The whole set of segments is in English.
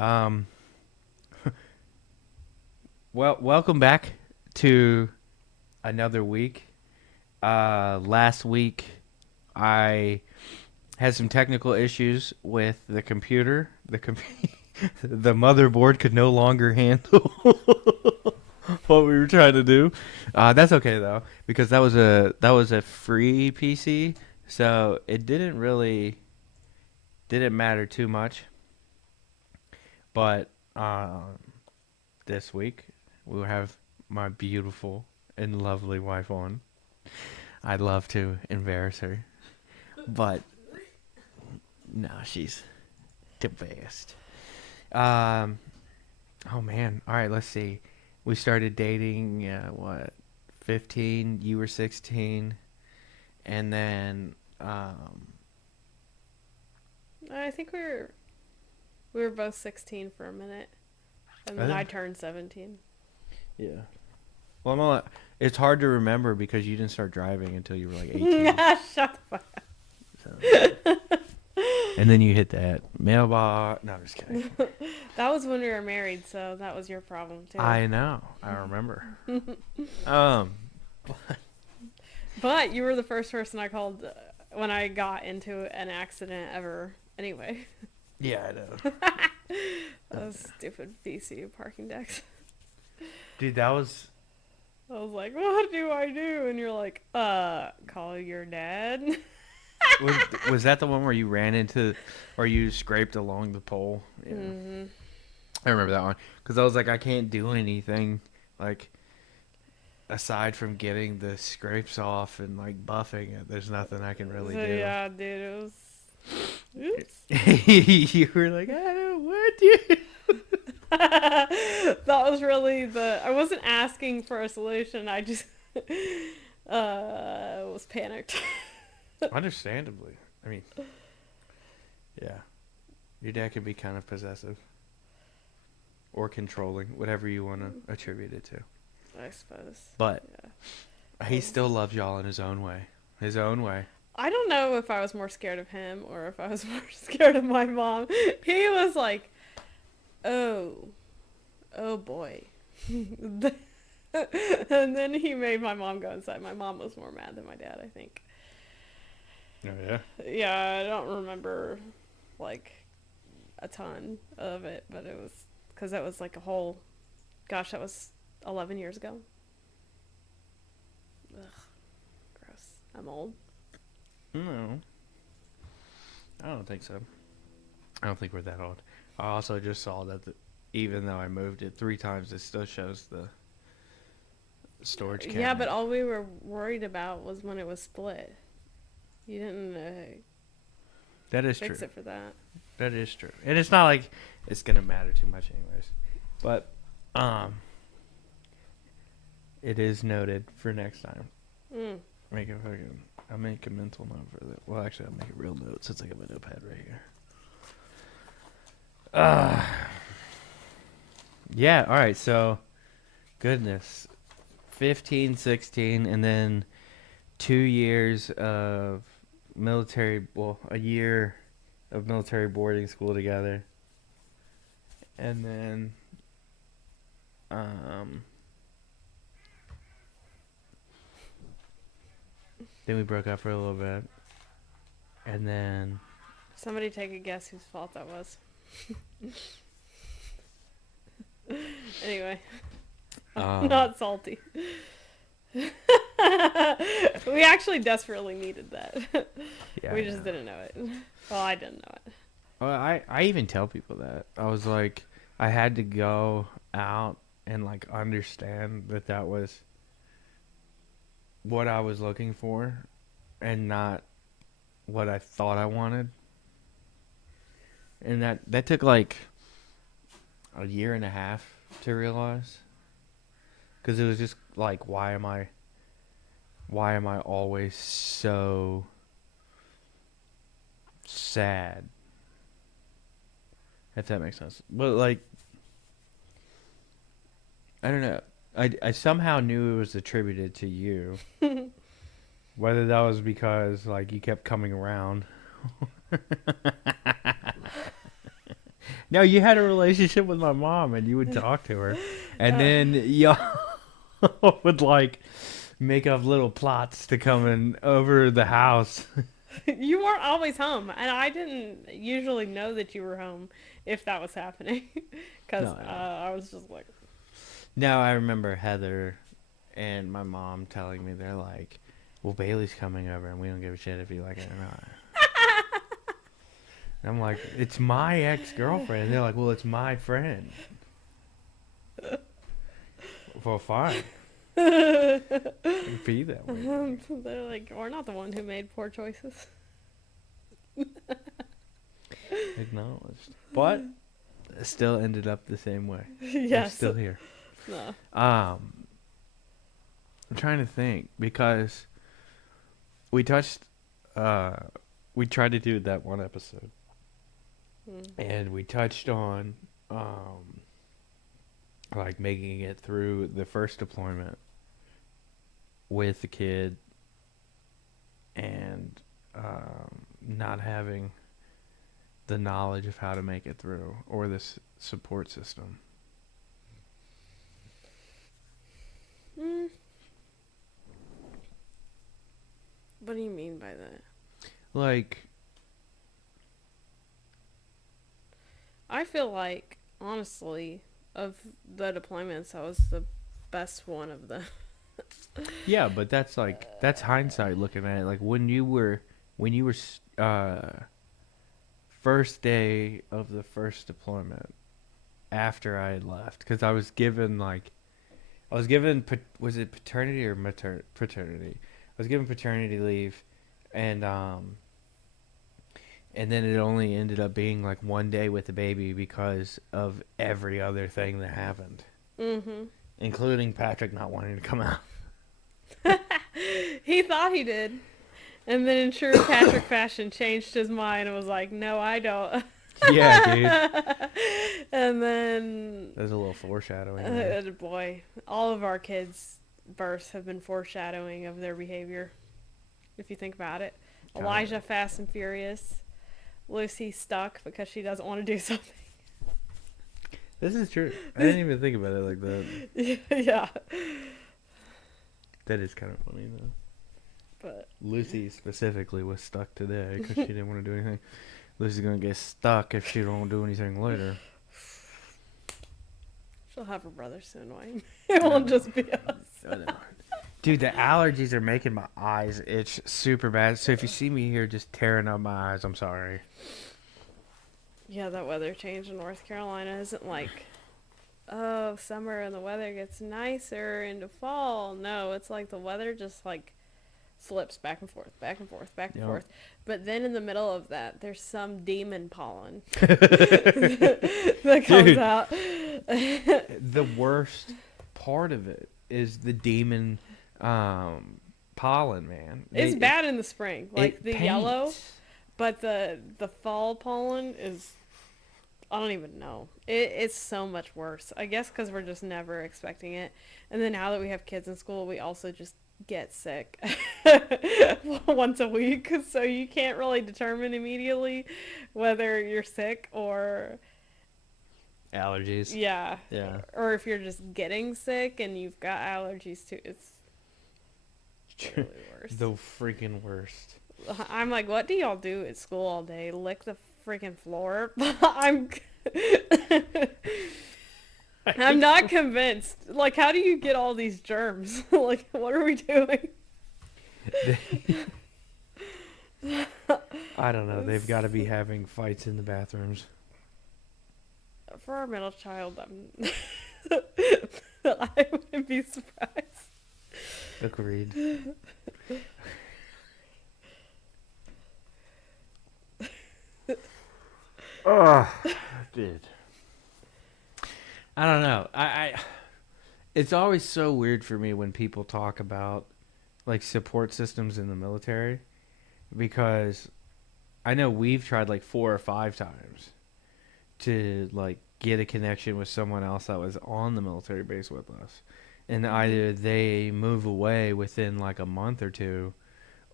Um, well, welcome back to another week. Last week I had some technical issues with the computer. The motherboard could no longer handle what we were trying to do. That's okay though, because that was a free PC, so it didn't matter too much. But this week we'll have my beautiful and lovely wife on. I'd love to embarrass her, but no, she's the best. Um, oh man. All right, let's see. We started dating what, 15, you were 16, and then I think we were both 16 for a minute, and I then I think, turned 17. yeah. Well, it's hard to remember because you didn't start driving until you were like 18. Shut the fuck So. And then you hit that mailbox. No, I'm just kidding. up. That was when we were married, so that was your problem too. I know. I remember. Um, But you were the first person I called when I got into an accident ever. Anyway, yeah, I know. those stupid VCU parking decks. Dude, that was. I was like, "What do I do?" And you're like, call your dad." Was, was that the one where you ran into, or you scraped along the pole? Yeah, Mm-hmm. I remember that one because I was like, I can't do anything like aside from getting the scrapes off and like buffing it. There's nothing I can really So do. yeah, dude, it was. Oops. You were like, I don't want to. That was really the. I wasn't asking for a solution. I just was panicked. Understandably, I mean, yeah, your dad can be kind of possessive or controlling, whatever you want to attribute it to. I suppose. But Yeah. he still loves y'all in his own way. His own way. I don't know if I was more scared of him or if I was more scared of my mom. He was like, "Oh, oh boy," and then he made my mom go inside. My mom was more mad than my dad, I think. Oh yeah. Yeah, I don't remember like a ton of it, but it was because that was like a whole. Gosh, that was 11 years ago. Ugh, gross. I'm old. No, I don't think so. I don't think we're that old. I also just saw that even though I moved it 3 times, it still shows the storage cabinet. Yeah, but all we were worried about was when it was split. You didn't That is fix true. it for that. That is true. And it's not like it's gonna matter too much, anyways. But it is noted for next time. Mm. Make a fucking. I'll make a mental note for that. Well, actually, I'll make a real note since I got my notepad right here. Uh, yeah, all right. So, goodness. 15, 16, and then 2 years of military, well, a year of military boarding school together. And um, then we broke up for a little bit. And then Somebody take a guess whose fault that was. Anyway, not salty. We actually desperately needed that. yeah, We I just know. didn't know it. Well, I didn't know it. Well, I even tell people that. I was like, I had to go out and like understand that that was what I was looking for and not what I thought I wanted. And that took like a year and a half to realize, because it was just like, why am I always so sad, if that makes sense. But like, I don't know, I somehow knew it was attributed to you, whether that was because like you kept coming around No, you had a relationship with my mom, and you would talk to her, and Uh, then y'all would like make up little plots to come in over the house. you weren't always home, and I didn't usually know that you were home if that was happening, because No, no. I was just like, No, I remember Heather and my mom telling me they're like, "Well, Bailey's coming over, and we don't give a shit if you like it or not." And I'm like, "It's my ex-girlfriend." And they're like, "Well, it's my friend." Well, fine. Be that way. they're like, we're not the one who made poor choices. Acknowledged. But it still ended up the same way. We're Yes. still here. No. I'm trying to think because we touched we tried to do that one episode Mm. and we touched on like making it through the first deployment with the kid and not having the knowledge of how to make it through or this support system. Mm. What do you mean by that? Like, I feel like, honestly, of the deployments, that was the best one of them. yeah, but that's like that's hindsight looking at it. Like when you were first day of the first deployment after I had left, because I was given was it paternity or paternity? I was given paternity leave, and and then it only ended up being like one day with the baby because of every other thing that happened, Mm-hmm. including Patrick not wanting to come out. He thought he did. And then in true Patrick fashion changed his mind and was like, no, I don't. Yeah, dude. And then, There's a little foreshadowing there. boy, all of our kids' births have been foreshadowing of their behavior, if you think about it. Kinda. Elijah, fast and furious. Lucy, stuck because she doesn't want to do something. This is true. I didn't even think about it like that. Yeah. That is kind of funny though. But Lucy specifically was stuck today because she didn't want to do anything. Lucy's gonna get stuck if she don't do anything later. she'll have her brother soon, Wayne. It won't just be us. Dude, the allergies are making my eyes itch super bad. So if you see me here just tearing up my eyes, I'm sorry. Yeah, that weather change in North Carolina isn't like, oh, summer and the weather gets nicer into fall. No, it's like the weather just like flips back and forth, back and forth, back and Yep. forth. But then in the middle of that, there's some demon pollen Dude, that comes out. the worst part of it is the demon pollen, man. It's bad in the spring, like it the paints. yellow, but the fall pollen is, I don't even know. It's so much worse. I guess because we're just never expecting it. And then now that we have kids in school, we also just get sick once a week. So you can't really determine immediately whether you're sick or, Allergies. yeah. Yeah. Or if you're just getting sick and you've got allergies too. It's really worse. The freaking worst. I'm like, what do y'all do at school all day? Lick the freaking floor? I'm not convinced. Like, how do you get all these germs? Like, what are we doing? I don't know. They've got to be having fights in the bathrooms. For our middle child, I wouldn't be surprised. Agreed. Oh, dude. I don't know. It's always so weird for me when people talk about like support systems in the military because I know we've tried like 4 or 5 times to like get a connection with someone else that was on the military base with us. And either they move away within like a month or two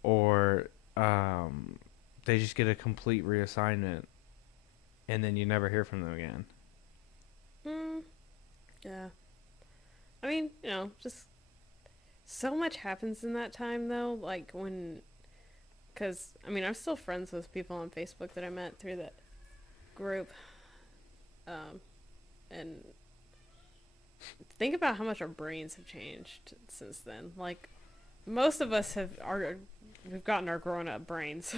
or they just get a complete reassignment and then you never hear from them again. Mm, yeah. I mean, just so much happens in that time, though. Like, because, I mean, I'm still friends with people on Facebook that I met through that group. And think about how much our brains have changed since then. Like, most of us we've gotten our grown up brains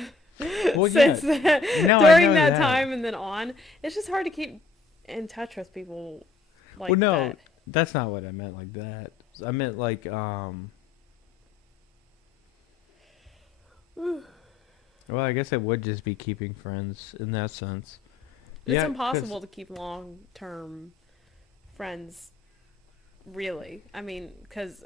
Well, since yeah. then, No, I during know that that. time and then on. It's just hard to keep in touch with people like Well, no, that. that's not what I meant like that. I meant like, well, I guess it would just be keeping friends in that sense. It's Yeah, impossible to keep long term friends, really. I mean, because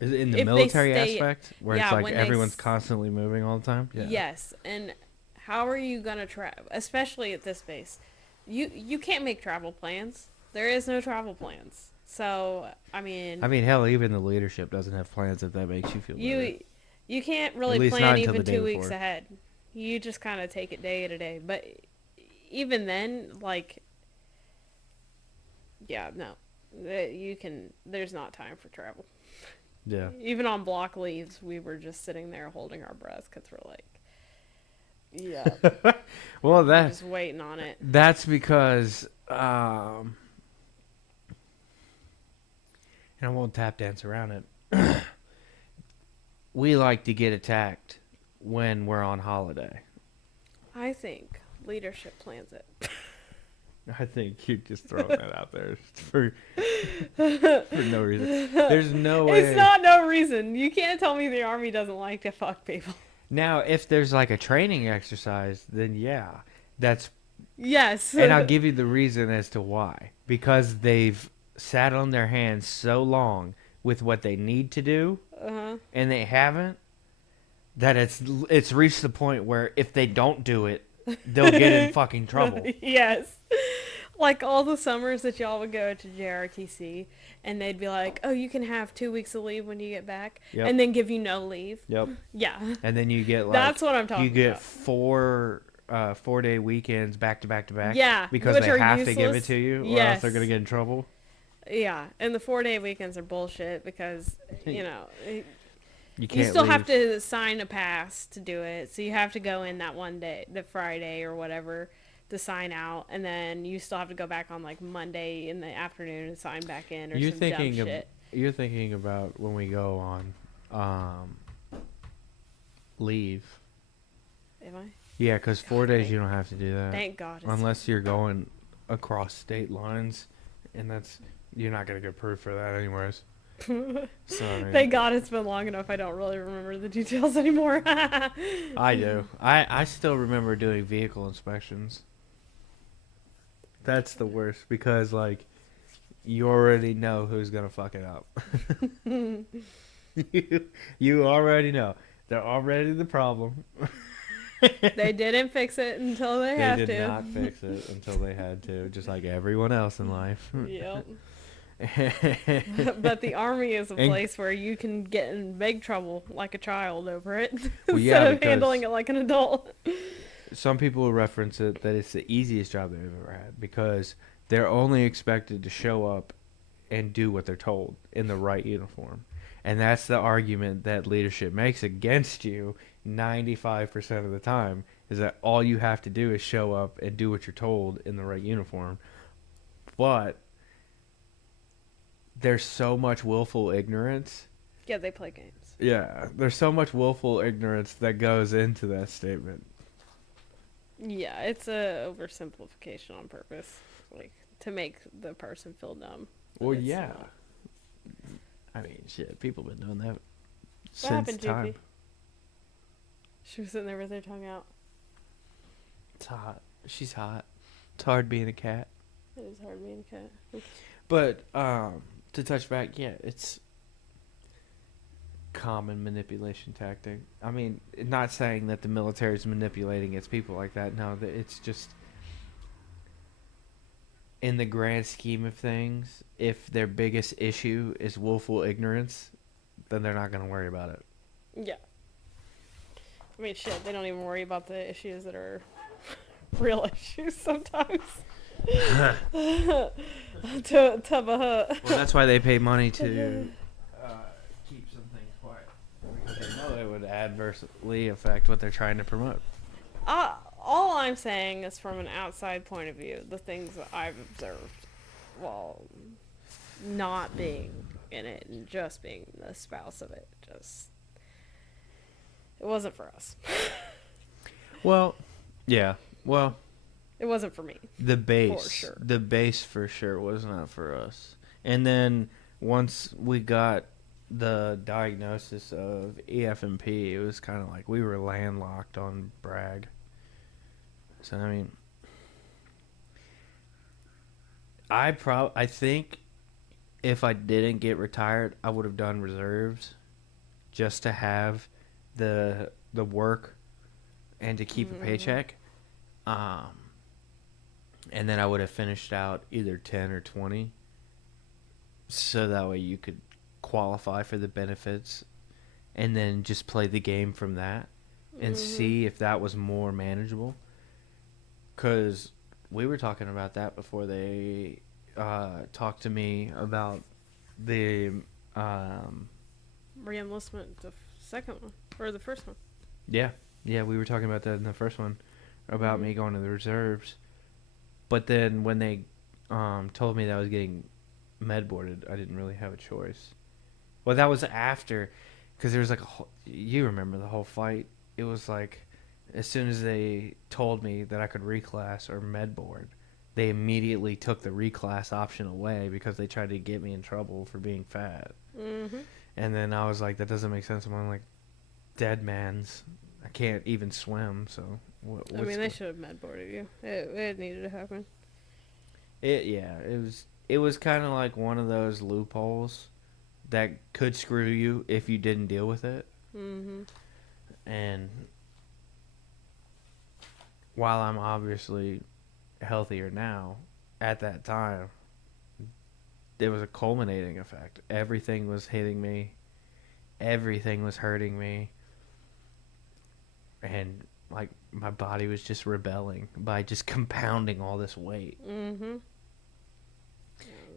is it in the if they military stay, aspect where it's yeah, like when everyone's constantly moving all the time? Yeah. yes, and how are you gonna travel, especially at this base? You can't make travel plans. There is no travel plans. So I I mean, mean, hell, even the leadership doesn't have plans if that makes you feel better. you can't At really least not plan until the even day 2 weeks before. ahead. You just kind of take it day to day. But even then, like, yeah, no, you can. There's not time for travel. Yeah. Even on block leaves, we were just sitting there holding our breath because we're like, yeah, Well, we're just waiting on it. that's because, and I won't tap dance around it. We like to get attacked when we're on holiday. I think leadership plans it. I think you're just throwing that out there for no reason. There's no way. It's not no reason. You can't tell me the army doesn't like to fuck people. Now, if there's like a training exercise, then yeah, that's. Yes. And I'll give you the reason as to why. Because they've sat on their hands so long with what they need to do, Uh-huh. and they haven't. That it's reached the point where if they don't do it, they'll get in fucking trouble. Yes. Like all the summers that y'all would go to JRTC and they'd be like, oh, you can have 2 weeks of leave when you get back, Yep. and then give you no leave. Yep. Yeah. And then you get like That's what I'm talking you get about. 4 day weekends back to back to back. Yeah, Because which they are have to give it useless. to you, or else Yes. they're gonna get in trouble. Yeah, and the 4-day weekends are bullshit because, You can't. you still have leave. to sign a pass to do it. So you have to go in that one day, the Friday or whatever, to sign out, and then you still have to go back on like Monday in the afternoon and sign back in or You're some dumb thinking of shit. you're thinking about when we go on leave. Am I? Yeah, because 4 days you don't have to do that Thank God. unless you're going across state lines, and you're not gonna get proof for that anyways. So I mean, Thank God it's been long enough. I don't really remember the details anymore. I do. I still remember doing vehicle inspections. That's the worst because like you already know who's gonna fuck it up. you already know. They're already the problem. They didn't fix it until they They have did to. not fix it until they had to, just like everyone else in life. Yep. But the army is a And- place where you can get in big trouble like a child over it Well, instead yeah, of handling because- it like an adult. Some people will reference it that it's the easiest job they've ever had because they're only expected to show up and do what they're told in the right uniform. And that's the argument that leadership makes against you 95% of the time is that all you have to do is show up and do what you're told in the right uniform. But there's so much willful ignorance. Yeah, they play games. Yeah, there's so much willful ignorance that goes into that statement. Yeah, it's a oversimplification on purpose, like to make the person feel dumb. Well, It's yeah. not. I mean, shit, people been doing that What since happened, time. JP? She was sitting there with her tongue out. It's hot. She's hot. It's hard being a cat. It is hard being a cat. But to touch back, yeah, it's common manipulation tactic. I mean, not saying that the military is manipulating its people like that. No, it's just in the grand scheme of things, if their biggest issue is willful ignorance, then they're not going to worry about it. Yeah. I mean, shit, they don't even worry about the issues that are real issues sometimes. Well, To that's why they pay money to keep some things quiet, because they know it would adversely affect what they're trying to promote. all I'm saying is from an outside point of view, the things that I've observed while not being in it and just being the spouse of it, just it wasn't for us. Well, yeah. Well, It wasn't for me. the base, For sure. the base for sure was not for us. And then once we got the diagnosis of EFMP, it was kind of like we were landlocked on Bragg. So I mean, I think if I didn't get retired, I would have done reserves just to have the work and to keep a paycheck. And then I would have finished out either 10 or 20, so that way you could qualify for the benefits and then just play the game from that and see if that was more manageable. Because we were talking about that before they talked to me about the Re-enlistment, the second one or the first one. yeah, we were talking about that in the first one about me going to the reserves. But then when they told me that I was getting med boarded, I didn't really have a choice. Well, that was after, because there was like you remember the whole fight. It was like as soon as they told me that I could reclass or med board, they immediately took the reclass option away because they tried to get me in trouble for being fat. And then I was like, that doesn't make sense. I'm like, dead man's. I can't even swim, so. I mean, they should have med boarded you. It needed to happen. It was kind of like one of those loopholes that could screw you if you didn't deal with it. And while I'm obviously healthier now, at that time, there was a culminating effect. Everything was hitting me. Everything was hurting me. And like my body was just rebelling by just compounding all this weight. And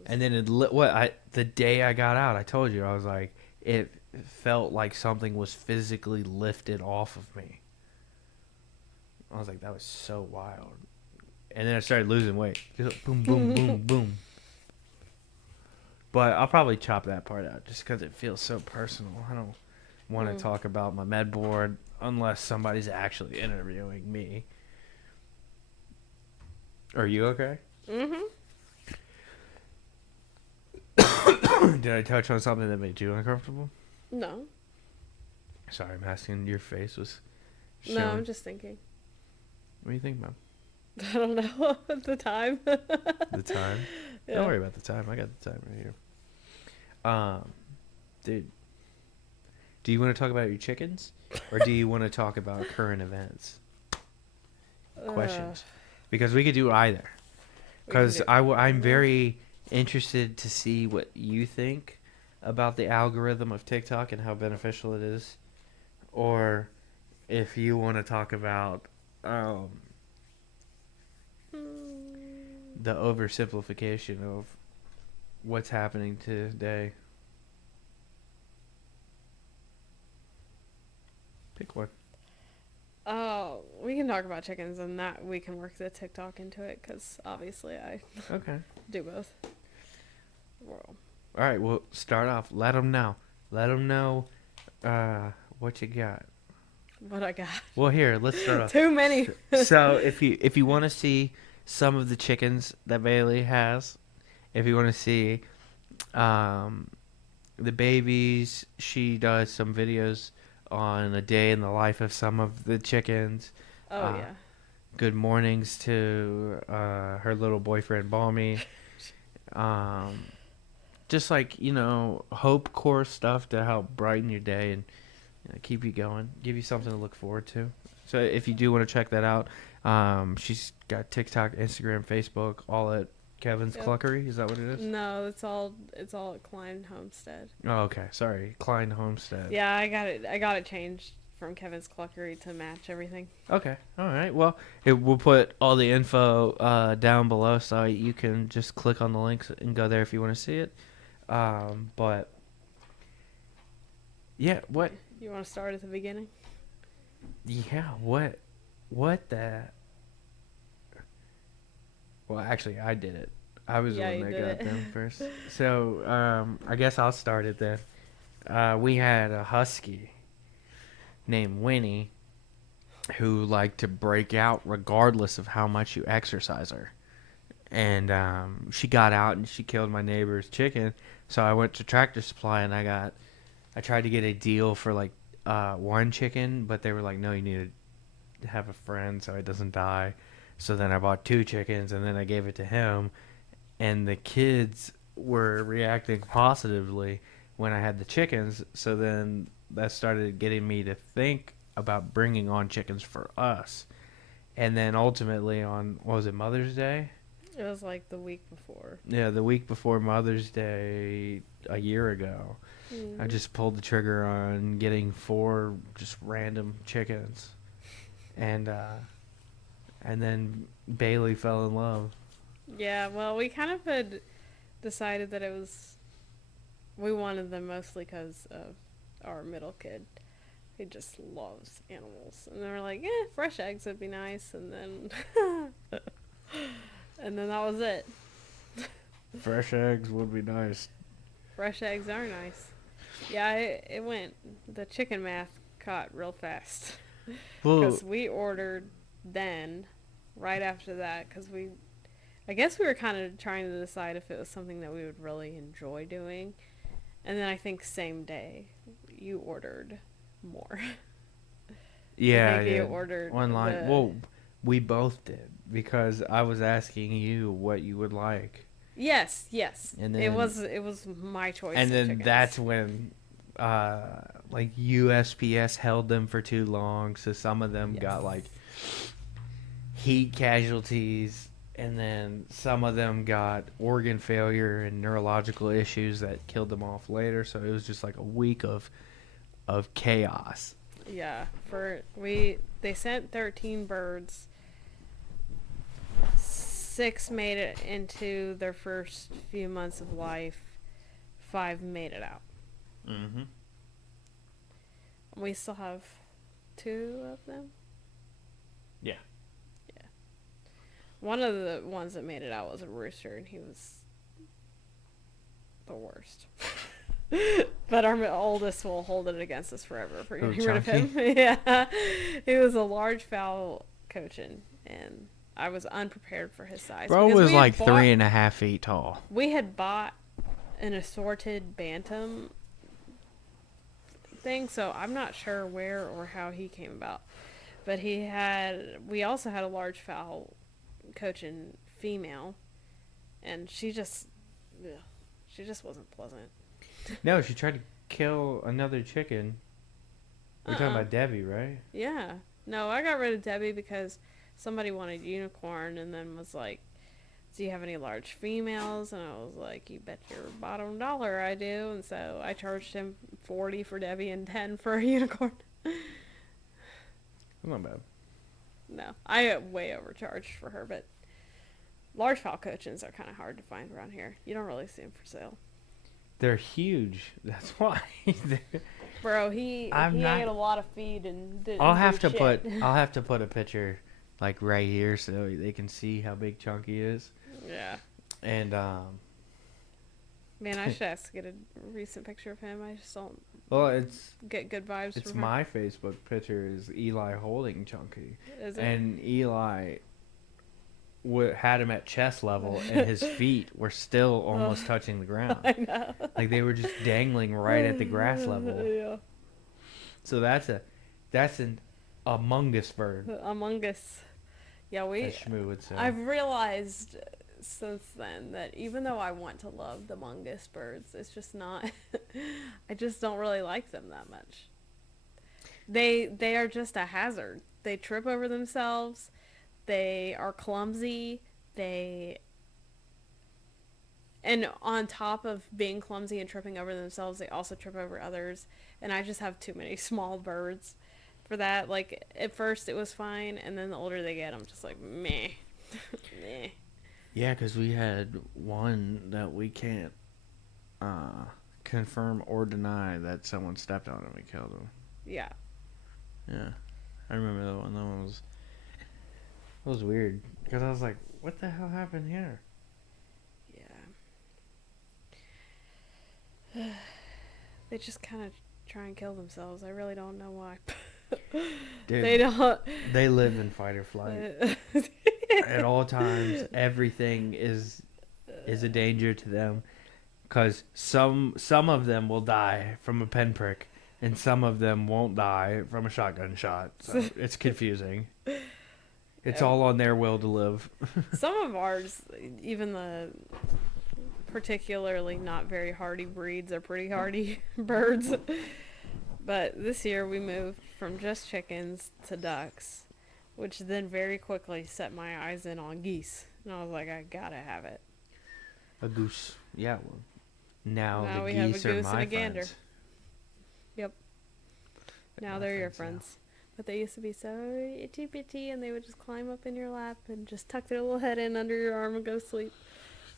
then the day I got out, I told you, I was like, it felt like something was physically lifted off of me. I was like, that was so wild. And then I started losing weight. Just boom, boom, boom, boom. But I'll probably chop that part out just because it feels so personal. I don't want to talk about my med board unless somebody's actually interviewing me. Are you okay? Did I touch on something that made you uncomfortable? No. Sorry, I'm asking. Your face was showing. No, I'm just thinking. What do you think, Mom? I don't know. At the time. The time? Yeah. Don't worry about the time. I got the time right here. Dude, do you want to talk about your chickens? Or do you want to talk about current events? Questions. Because we could do either. Because I'm very interested to see what you think about the algorithm of TikTok and how beneficial it is. Or if you want to talk about the oversimplification of what's happening today. Pick one. Oh, we can talk about chickens and that we can work the TikTok into it because obviously I Okay. do both. Well, All right, well, start off. Let them know. Let them know what you got. what I got. Well, here, let's start off. Too many. So if you want to see some of the chickens that Bailey has, if you want to see the babies, she does some videos on a day in the life of some of the chickens. Oh, yeah. Good mornings to her little boyfriend, Balmy. Just like, hope core stuff to help brighten your day and keep you going, give you something to look forward to. So if you do want to check that out, she's got TikTok, Instagram, Facebook, all at Kevin's Cluckery. Is that what it is? No, it's all at Cline Homestead. Oh, okay. Sorry, Cline Homestead. Yeah, I got it changed from Kevin's Cluckery to match everything. Okay. All right. Well, we'll put all the info down below so you can just click on the links and go there if you want to see it. But yeah, what? You want to start at the beginning? Yeah, what the? Well, actually, I did it. I was the Yeah, one you that did got it. them first. So I guess I'll start it then. We had a husky named Winnie who liked to break out regardless of how much you exercise her. And she got out and she killed my neighbor's chicken. So I went to Tractor Supply and I tried to get a deal for like one chicken, but they were like, no, you need to have a friend so it doesn't die. So then I bought two chickens and then I gave it to him. And the kids were reacting positively when I had the chickens. So then that started getting me to think about bringing on chickens for us. And then ultimately on, what was it, Mother's Day? It was like the week before. Yeah, the week before Mother's Day a year ago, I Mm. just pulled the trigger on getting 4 just random chickens. And and then Bailey fell in love. Yeah, well, we kind of had decided that we wanted them mostly because of our middle kid. He just loves animals. And they were like, fresh eggs would be nice. And then, and then that was it. Fresh eggs would be nice. Fresh eggs are nice. Yeah, it went, the chicken math caught real fast. Well, Because we ordered then, right after that, because I guess we were kind of trying to decide if it was something that we would really enjoy doing. And then I think same day, you ordered more. yeah, I think you yeah. ordered Online. the... Well, we both did because I was asking you what you would like. Yes, yes. And It then was my choice and of then chickens. that's when like USPS held them for too long, so some of them Yes. got like heat casualties, and then some of them got organ failure and neurological issues that killed them off later. So it was just like a week of chaos. Yeah, they sent 13 birds. 6 made it into their first few months of life. 5 made it out. Mm-hmm. We still have 2 of them. Yeah. Yeah. One of the ones that made it out was a rooster, and he was the worst. But our oldest will hold it against us forever for getting rid of him. Yeah. He was a large fowl cochin, and I was unprepared for his size. Bro was like 3.5 feet tall. We had bought an assorted bantam thing, so I'm not sure where or how he came about. But we also had a large fowl cochin female, and she just wasn't pleasant. No, she tried to kill another chicken. We're talking about Debbie, right? Yeah. No, I got rid of Debbie because somebody wanted unicorn and then was like, do you have any large females? And I was like, you bet your bottom dollar I do. And so I charged him 40 for Debbie and 10 for a unicorn. Not bad. No, I way overcharged for her, but large fowl cochins are kind of hard to find around here. You don't really see them for sale. They're huge. That's why. Bro, he ate a lot of feed and didn't I'll do have to shit. put a picture like right here so they can see how big Chunky is. Yeah. And Man, I should ask to get a recent picture of him. I just don't well, get good vibes it's from my Facebook picture is Eli holding Chunky, her. Is it? and Eli had him at chest level, and his feet were still almost touching the ground. I know. Like they were just dangling right at the grass level. Yeah. So that's an Among Us bird, Among Us. Yeah, as Shmoo would say. I've realized since then that even though I want to love the Among Us birds, it's just not. I just don't really like them that much. They are just a hazard. They trip over themselves. They are clumsy. And on top of being clumsy and tripping over themselves, they also trip over others. And I just have too many small birds for that. Like, at first it was fine, and then the older they get, I'm just like, meh. Meh. Yeah, because we had one that we can't uh, confirm or deny that someone stepped on him and killed him. Yeah. Yeah, I remember that one. That was weird because I was like, "What the hell happened here?" Yeah. They just kind of try and kill themselves. I really don't know why. Dude, They don't. they live in fight or flight at all times. Everything is a danger to them because some of them will die from a pinprick, and some of them won't die from a shotgun shot. So it's confusing. It's all on their will to live. Some of ours, even the particularly not very hardy breeds, are pretty hardy birds. But this year we moved from just chickens to ducks, which then very quickly set my eyes in on geese. And I was like, I gotta have it. A goose. Yeah, well, now the we have a geese goose are and my a gander. friends. Yep. They're Now my they're your friends friends. But they used to be so itty bitty, and they would just climb up in your lap and just tuck their little head in under your arm and go sleep.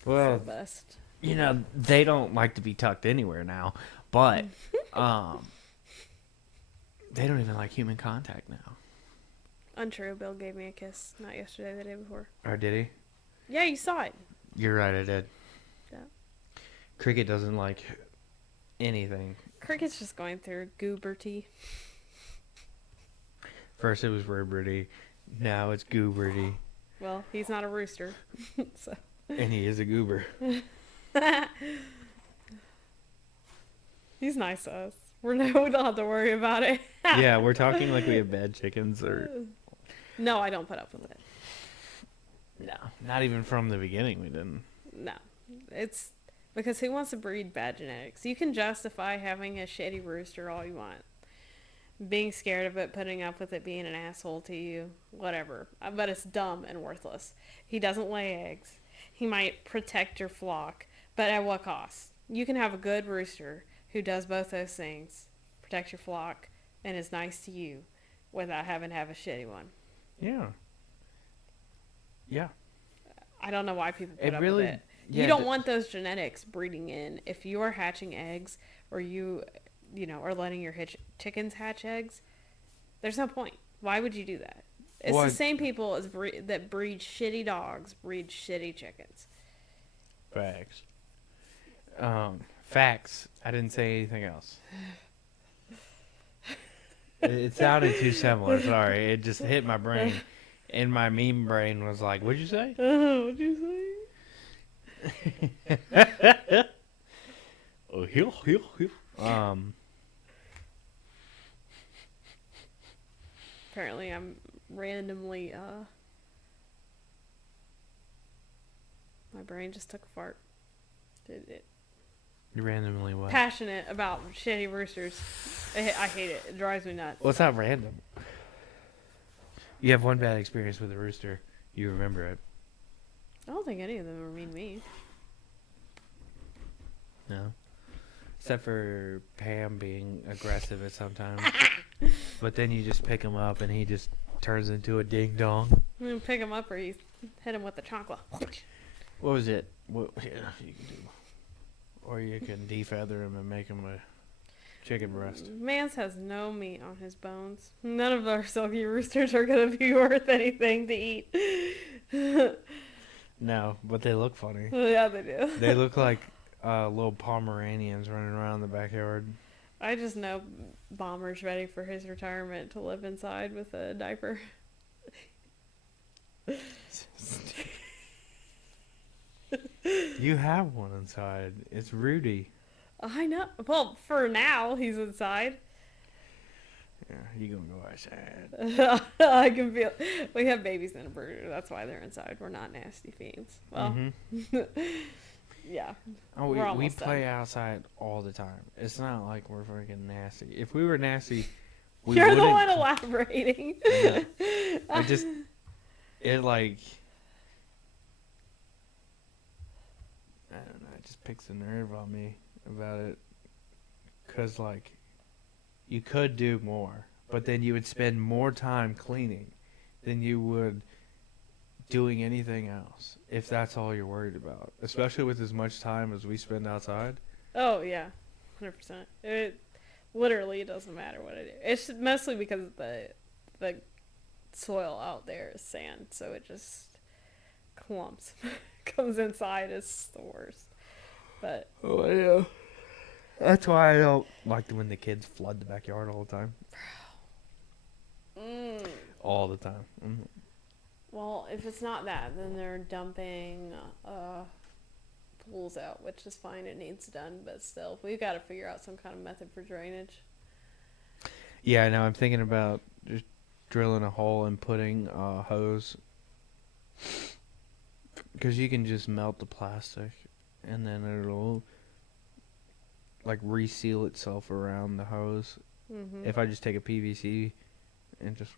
Well, It's the best. you know, they don't like to be tucked anywhere now, but they don't even like human contact now. Untrue. Bill gave me a kiss. Not yesterday, the day before. Or did he? Yeah, you saw it. You're right, I did. Yeah. Cricket doesn't like anything. Cricket's just going through gooberty. First it was Ribberty, now it's Gooberty, Well, he's not a rooster. So. and he is a goober. He's nice to us. We don't have to worry about it. Yeah, we're talking like we have bad chickens or... No, I don't put up with it. No, not even from the beginning we didn't. No. It's because who wants to breed bad genetics? You can justify having a shitty rooster all you want. Being scared of it, putting up with it being an asshole to you, whatever. But it's dumb and worthless. He doesn't lay eggs. He might protect your flock, but at what cost? You can have a good rooster who does both those things, protects your flock, and is nice to you, without having to have a shitty one. Yeah. Yeah. I don't know why people put It up really... with it. Yeah, You don't want those genetics breeding in. If you are hatching eggs, or you are letting your chickens hatch eggs, there's no point. Why would you do that? It's the same people as that breed shitty dogs, breed shitty chickens. Facts. Facts. I didn't say anything else. It sounded too similar. Sorry, it just hit my brain, and my meme brain was like, "What'd you say?" What'd you say? Oh, heel. Apparently, I'm randomly. My brain just took a fart. You randomly what? Passionate about shitty roosters. I hate it. It drives me nuts. Well, it's not random. You have one bad experience with a rooster. You remember it. I don't think any of them are mean to me. No. Except for Pam being aggressive at some times. But then you just pick him up and he just turns into a ding dong. I'm gonna pick him up or you hit him with the chocolate. What was it? Yeah, you can do. Or you can defeather him and make him a chicken breast. Mance has no meat on his bones. None of our silky roosters are gonna be worth anything to eat. No, but they look funny. Yeah, they do. They look like little Pomeranians running around the backyard. I just know Bomber's ready for his retirement to live inside with a diaper. You have one inside. It's Rudy. I know. Well, for now, he's inside. Yeah, you gonna go outside. I can feel. We have babies in a brooder. That's why they're inside. We're not nasty fiends. Well, yeah. Oh, we're we almost play done. outside all the time. It's not like we're freaking nasty. If we were nasty, we You're the wouldn't. one elaborating. Yeah. It like, I don't know. It just picks a nerve on me about it. 'Cause like, you could do more, but then you would spend more time cleaning than you would doing anything else if that's all you're worried about, especially with as much time as we spend outside. Oh yeah, 100%. It literally doesn't matter what I do. It's mostly because the soil out there is sand, so it just clumps. Comes inside, it's the worst. But Oh yeah, that's why I don't like when the kids flood the backyard all the time. mm, All the time. Mhm. well, if it's not that, then they're dumping pools out, which is fine. It needs done, but still, we've got to figure out some kind of method for drainage. Yeah, now I'm thinking about just drilling a hole and putting a hose, because you can just melt the plastic, and then it'll like reseal itself around the hose. Mm-hmm. If I just take a PVC and just,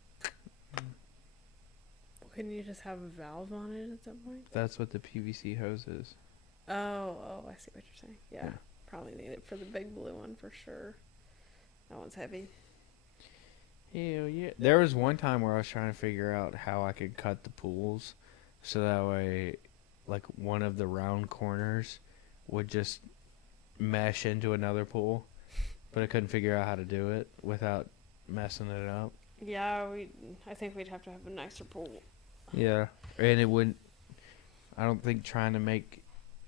Couldn't you just have a valve on it at some point? that's what the PVC hose is. Oh, I see what you're saying. Yeah, Yeah. probably need it for the big blue one for sure. That one's heavy. Hell yeah. There was one time where I was trying to figure out how I could cut the pools so that way, like, one of the round corners would just mesh into another pool, but I couldn't figure out how to do it without messing it up. Yeah, I think we'd have to have a nicer pool. Yeah. And it wouldn't, I don't think trying to make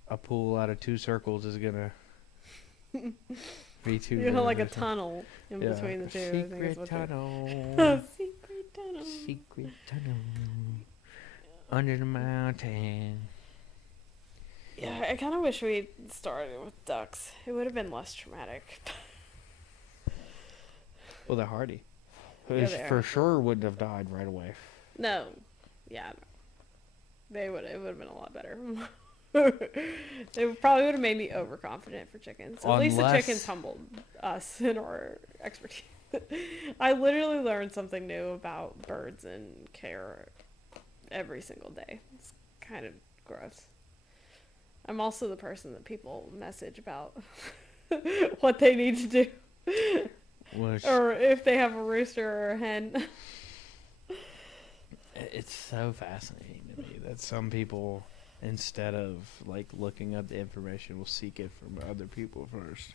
a pool out of two circles is going to be too You know, like a beneficial. tunnel in Yeah. between the two. I think is Secret what they're- tunnel. Secret tunnel. Secret tunnel. Under the mountain. Yeah, I kind of wish we'd started with ducks. It would have been less traumatic. Well, they're hardy. Yeah, they For are. sure wouldn't have died right away. No, yeah, no. They would. It would have been a lot better. It probably would have made me overconfident for chickens. At least the Unless- chickens humbled us in our expertise. I literally learned something new about birds and care every single day. It's kind of gross. I'm also the person that people message about what they need to do, Which, or if they have a rooster or a hen. it's so fascinating to me that some people, instead of like looking up the information, will seek it from other people first.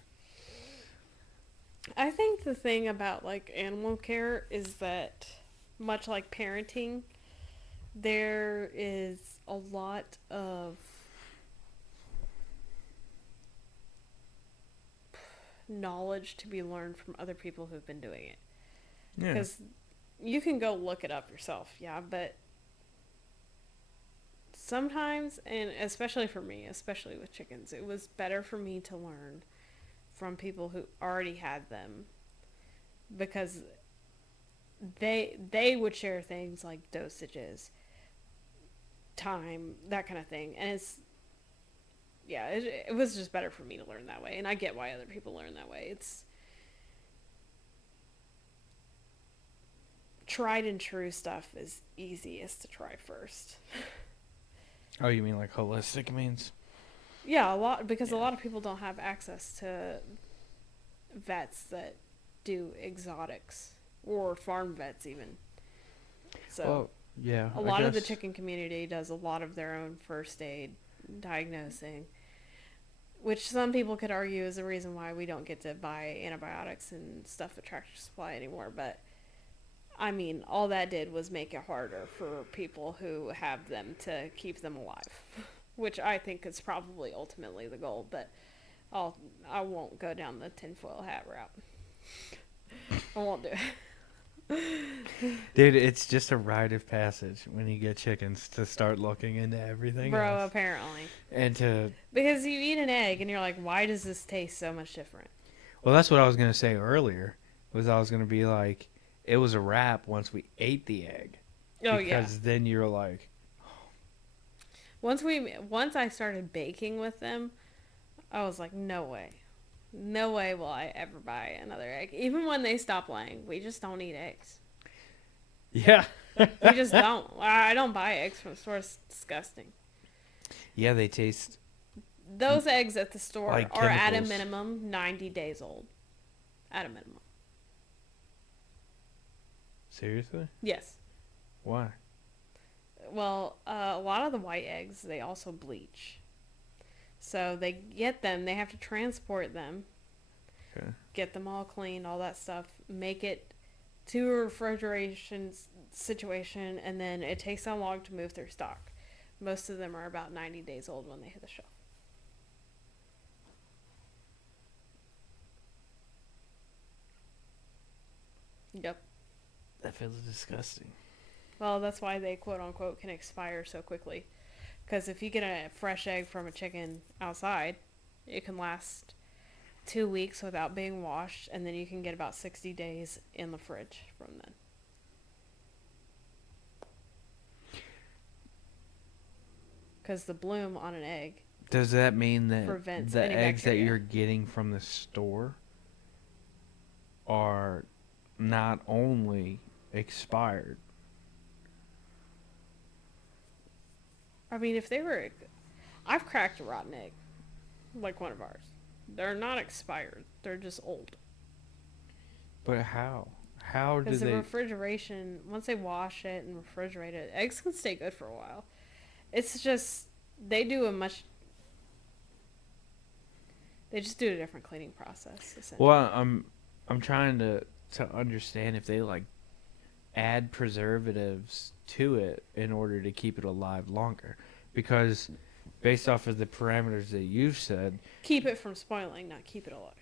I think the thing about like animal care is that, much like parenting, there is a lot of knowledge to be learned from other people who've been doing it. Yeah. Because you can go look it up yourself, yeah, but sometimes, and especially for me, especially with chickens, it was better for me to learn from people who already had them, because they would share things like dosages, time, that kind of thing, and it was just better for me to learn that way, and I get why other people learn that way. It's tried and true stuff is easiest to try first. Oh, you mean like holistic means? Yeah, a lot, because a lot of people don't have access to vets that do exotics, or farm vets even. So Well, yeah. a I lot of the guess- chicken community does a lot of their own first aid diagnosing, which some people could argue is the reason why we don't get to buy antibiotics and stuff at Tractor Supply anymore. But I mean, all that did was make it harder for people who have them to keep them alive, which I think is probably ultimately the goal. But I won't go down the tinfoil hat route. I won't do it. Dude, it's just a rite of passage when you get chickens to start looking into everything Bro, else. apparently. And to, Because you eat an egg and you're like, why does this taste so much different? well, that's what I was going to say earlier, was I was going to be like, it was a wrap once we ate the egg. Oh, yeah. Because then you're like, Once I started baking with them, I was like, no way. No way will I ever buy another egg. Even when they stop laying, we just don't eat eggs. yeah. We just don't. I don't buy eggs from the store. It's disgusting. Yeah, they taste, Those eggs at the store Like are at a chemicals. minimum 90 days old. At a minimum. Seriously? Yes. Why? Well, a lot of the white eggs, they also bleach. So they get them, they have to transport them, Okay. get them all cleaned, all that stuff, make it to a refrigeration situation, and then it takes so long to move through stock. Most of them are about 90 days old when they hit the shelf. Yep. That feels disgusting. Well, that's why they quote unquote can expire so quickly. Because if you get a fresh egg from a chicken outside, it can last 2 weeks without being washed, and then you can get about 60 days in the fridge from then. Because the bloom on an egg Does that mean that prevents the any eggs that bacteria. you're getting from the store are not only expired? I mean, if they were. I've cracked a rotten egg, like one of ours. They're not expired, they're just old. But how? How do Because the they? refrigeration, once they wash it and refrigerate it, eggs can stay good for a while. It's just, they do a much. They just do a different cleaning process, essentially. Well, I'm trying to understand if they like add preservatives to it in order to keep it alive longer, because based off of the parameters that you've said, Keep it from spoiling, not keep it alive.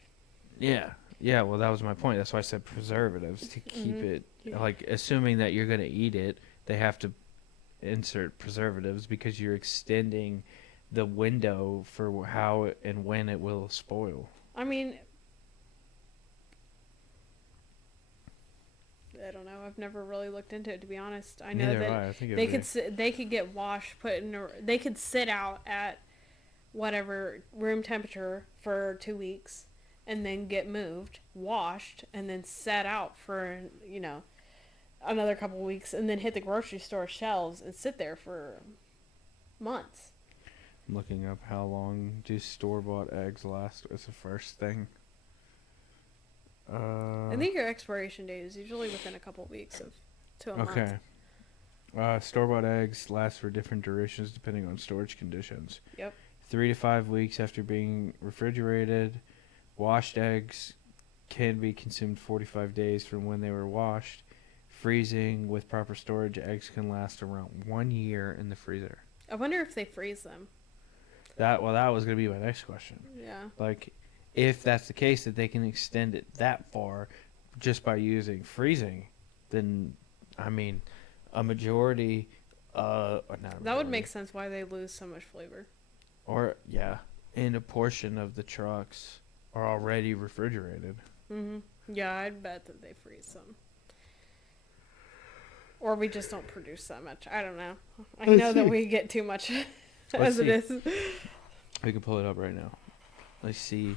yeah, yeah. Well, that was my point. That's why I said preservatives to keep Mhm. it Yeah. like assuming that you're gonna eat it, they have to insert preservatives because you're extending the window for how and when it will spoil. I mean, I don't know. I've never really looked into it, to be honest. I know Neither that have I. I think they could they could get washed, put in they could sit out at whatever room temperature for 2 weeks, and then get moved, washed, and then set out for another couple weeks, and then hit the grocery store shelves and sit there for months. I'm looking up how long do store-bought eggs last as the first thing. I think your expiration date is usually within a couple weeks to a month. Okay. Store-bought eggs last for different durations depending on storage conditions. Yep. 3 to 5 weeks after being refrigerated. Washed eggs can be consumed 45 days from when they were washed. Freezing with proper storage, eggs can last around 1 year in the freezer. I wonder if they freeze them. That was going to be my next question. Yeah. Like, if that's the case, that they can extend it that far just by using freezing, then, I mean, a majority, or not a That would majority, make sense why they lose so much flavor. or, yeah, and a portion of the trucks are already refrigerated. Mhm. Yeah, I'd bet that they freeze some. Or we just don't produce that much. I don't know. I Let's know that see. we get too much Let's as it see. is. We can pull it up right now. Let's see.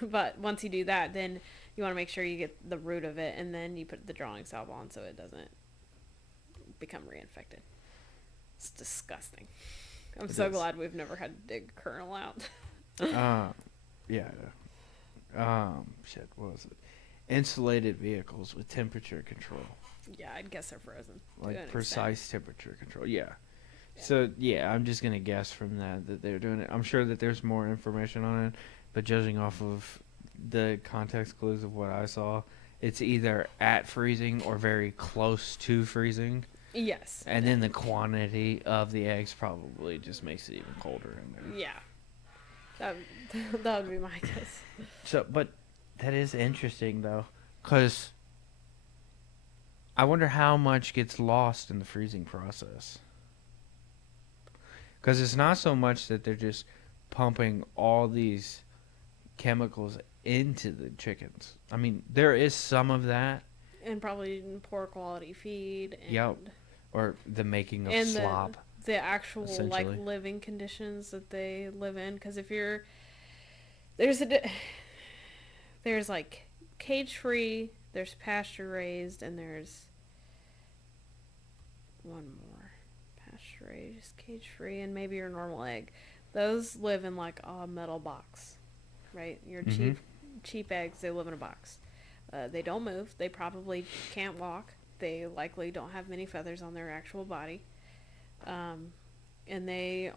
But once you do that, then you want to make sure you get the root of it, and then you put the drawing salve on so it doesn't become reinfected. It's disgusting. I'm It so is. glad we've never had to dig a kernel out. Yeah. Shit, what was it? Insulated vehicles with temperature control. Yeah, I'd guess they're frozen. to Like an precise temperature control. Yeah. So, yeah, I'm just going to guess from that they're doing it. I'm sure that there's more information on it, but judging off of the context clues of what I saw, it's either at freezing or very close to freezing. extent. Yes. And then the quantity of the eggs probably just makes it even colder in there. Yeah. That, that would be my guess. So, but that is interesting, though, because I wonder how much gets lost in the freezing process. Because it's not so much that they're just pumping all these chemicals into the chickens. I mean, there is some of that, And probably poor quality feed. And, Yep. or the making of and slop. the actual like essentially. living conditions that they live in. Because if you're there's like cage free, there's pasture raised, and there's one more pasture raised, cage free, and maybe your normal egg. Those live in like a metal box, right? Your Mhm. cheap eggs, they live in a box. They don't move. They probably can't walk. They likely don't have many feathers on their actual body. And they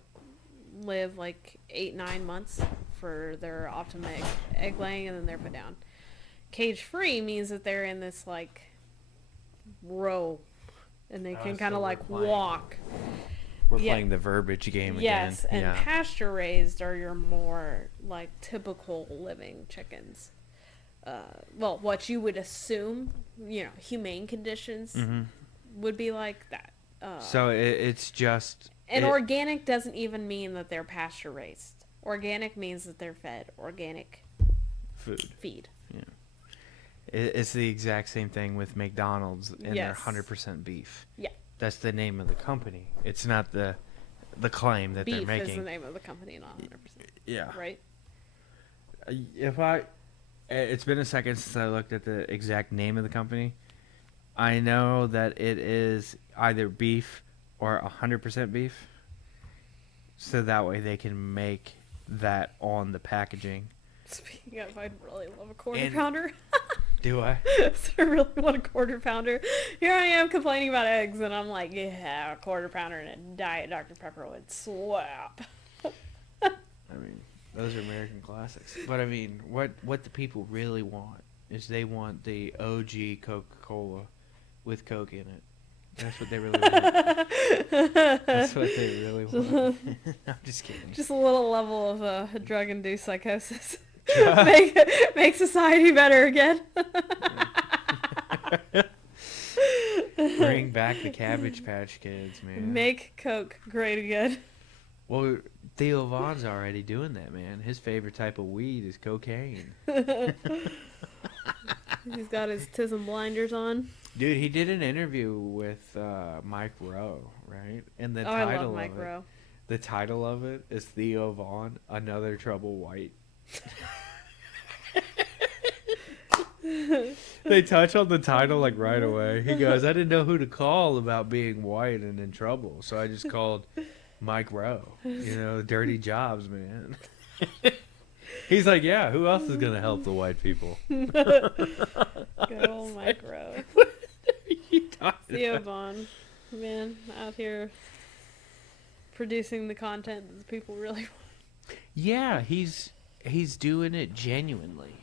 live like 8-9 months for their optimum egg laying, and then they're put down. Cage free means that they're in this like row, and they can kind of like walk. We're playing the verbiage game again. Yes, and pasture raised are your more like typical living chickens. Well, what you would assume, humane conditions would be like that. So it's just... And organic doesn't even mean that they're pasture raised. Organic means that they're fed organic feed. Yeah. It's the exact same thing with McDonald's and their 100% beef. Yeah. That's the name of the company. It's not the claim that they're making. Beef is the name of the company, not 100%. Yeah. Right? It's been a second since I looked at the exact name of the company. I know that it is either beef or 100% beef. So that way they can make that on the packaging. Speaking of, I'd really love a quarter pounder. Do I? I really want a quarter pounder. Here I am complaining about eggs, and I'm like, yeah, a quarter pounder and a Diet Dr. Pepper would slap. I mean, those are American classics. But I mean, what the people really want is they want the OG Coca-Cola with Coke in it. That's what they really want. That's what they really want. I'm just kidding. Just a little level of drug-induced psychosis. Make society better again. Bring back the Cabbage Patch Kids, man. Make Coke great again. Well, Theo Vaughn's already doing that, man. His favorite type of weed is cocaine. He's got his tism blinders on. Dude, he did an interview with Mike Rowe, right? And the title I love Mike Rowe. The title of it is Theo Vaughn, Another Trouble White. They touch on the title like right away. He goes, I didn't know who to call about being white and in trouble, so I just called Mike Rowe. Dirty jobs, man. He's like, yeah, who else is going to help the white people? Good old Mike Rowe. What are you talking Theo about? Vaughn, man, out here producing the content that the people really want. Yeah, he's doing it genuinely.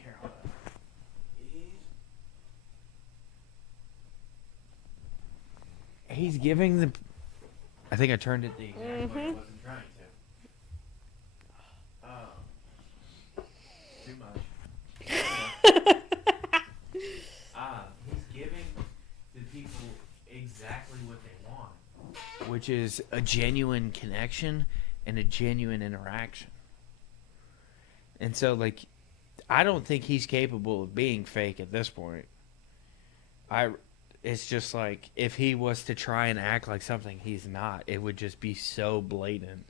He's giving the... I think I turned it the exact way I wasn't trying to. Too much. He's giving the people exactly what they want, which is a genuine connection and a genuine interaction. And so, like, I don't think he's capable of being fake at this point. It's just like, if he was to try and act like something he's not, it would just be so blatant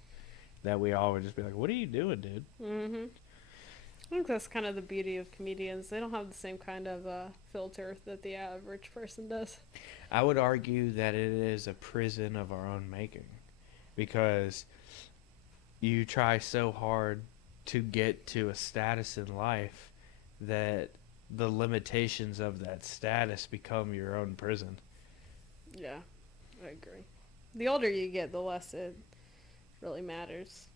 that we all would just be like, what are you doing, dude? Mm-hmm. I think that's kind of the beauty of comedians. They don't have the same kind of filter that the average person does. I would argue that it is a prison of our own making, because you try so hard to get to a status in life that the limitations of that status become your own prison. Yeah, I agree. The older you get, the less it really matters.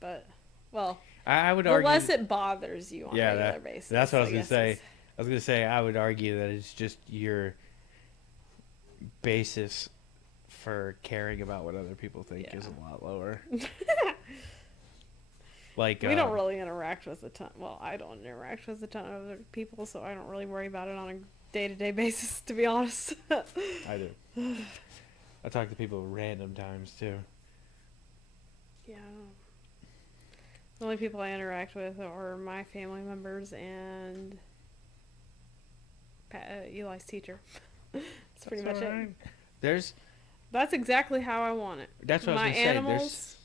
But, well, I would the argue... less it bothers you on a regular basis. That's what I was going to say. I was going to say, I would argue that it's just your basis for caring about what other people think is a lot lower. Like, we don't really interact with a ton. Well, I don't interact with a ton of other people, so I don't really worry about it on a day-to-day basis, to be honest. I do. I talk to people random times, too. Yeah. The only people I interact with are my family members and Eli's teacher. That's pretty much it. That's exactly how I want it. That's what I was going to say. My animals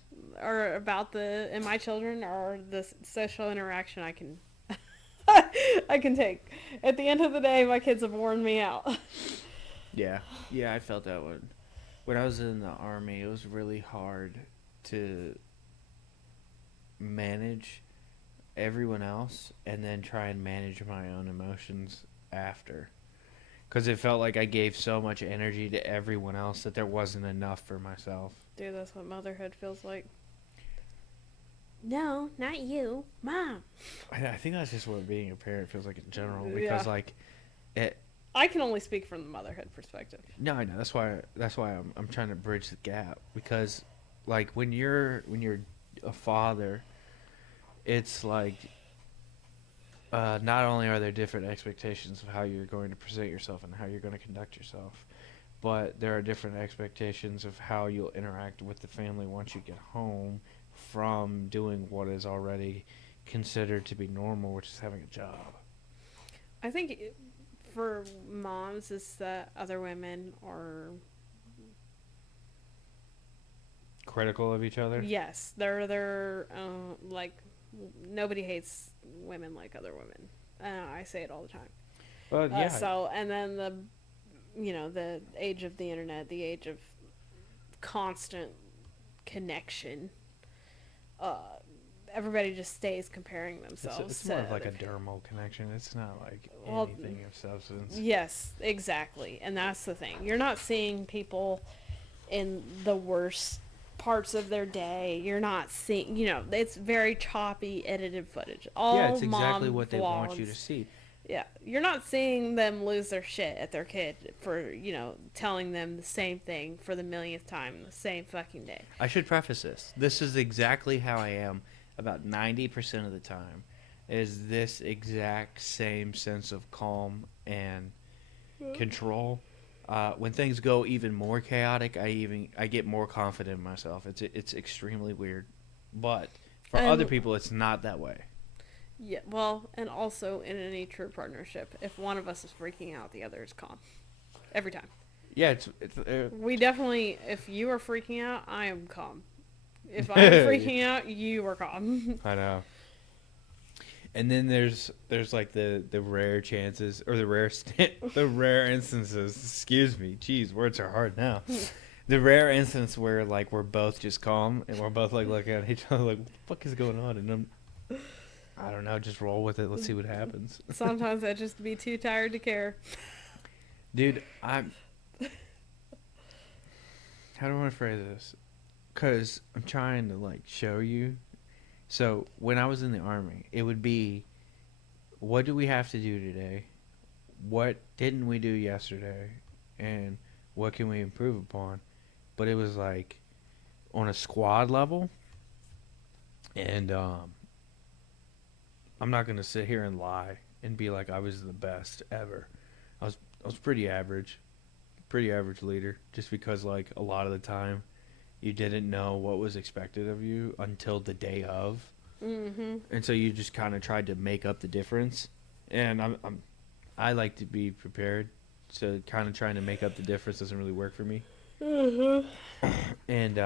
are about and my children are the social interaction I can I can take. At the end of the day, my kids have worn me out. Yeah, I felt that one. When I was in the Army, it was really hard to manage everyone else and then try and manage my own emotions after. Because it felt like I gave so much energy to everyone else that there wasn't enough for myself. Dude, that's what motherhood feels like. No, not you, Mom. I think that's just what being a parent feels like in general. Yeah. Because like, it. I can only speak from the motherhood perspective. No, I know. That's why I'm trying to bridge the gap. Because, like, when you're a father, it's like, not only are there different expectations of how you're going to present yourself and how you're going to conduct yourself, but there are different expectations of how you'll interact with the family once you get home from doing what is already considered to be normal, which is having a job. I think for moms is that other women are, Critical of each other. yes, they're like, nobody hates women like other women. I say it all the time. Well, yeah. So, and then the age of the internet, the age of constant connection, everybody just stays comparing themselves. It's more to of like a other people. dermal connection. It's not like Well, anything of substance. Yes, exactly. And that's the thing. You're not seeing people in the worst parts of their day. You're not seeing, it's very choppy edited footage. All Yeah, it's exactly mom what they want you to vlogs. see. Yeah, you're not seeing them lose their shit at their kid for, telling them the same thing for the millionth time the same fucking day. I should preface this. This is exactly how I am about 90% of the time. Is this exact same sense of calm and control. When things go even more chaotic, I get more confident in myself. It's extremely weird, but for And- other people, it's not that way. Yeah, well, and also in any true partnership, if one of us is freaking out, the other is calm. Every time. Yeah, it's We definitely, if you are freaking out, I am calm. If I'm freaking out, you are calm. I know. And then there's like the rare chances or the the rare instances. Excuse me, jeez, words are hard now. The rare instance where like we're both just calm and we're both like looking at each other like, what the fuck is going on? And I don't know, just roll with it. Let's see what happens. Sometimes I just be too tired to care. Dude, how do I want to phrase this? Because I'm trying to like show you. So when I was in the Army, it would be, what do we have to do today? What didn't we do yesterday? And what can we improve upon? But it was like on a squad level. And I'm not going to sit here and lie and be like I was the best ever. I was pretty average leader, just because like a lot of the time you didn't know what was expected of you until the day of. Mm-hmm. And so you just kind of tried to make up the difference. And I like to be prepared, so kind of trying to make up the difference doesn't really work for me. Mm-hmm. And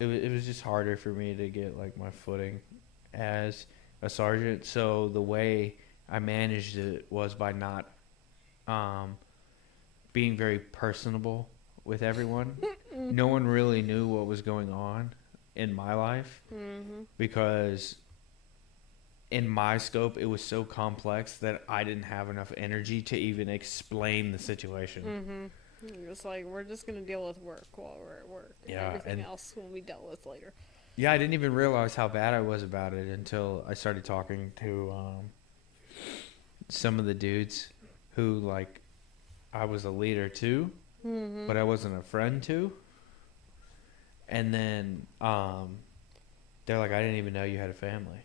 it was just harder for me to get like my footing as a sergeant. So the way I managed it was by not being very personable with everyone. No one really knew what was going on in my life, because in my scope it was so complex that I didn't have enough energy to even explain the situation. It's like, we're just going to deal with work while we're at work. And Yeah, everything and- else will be dealt with later. Yeah, I didn't even realize how bad I was about it until I started talking to some of the dudes who, like, I was a leader to, but I wasn't a friend to. And then they're like, I didn't even know you had a family.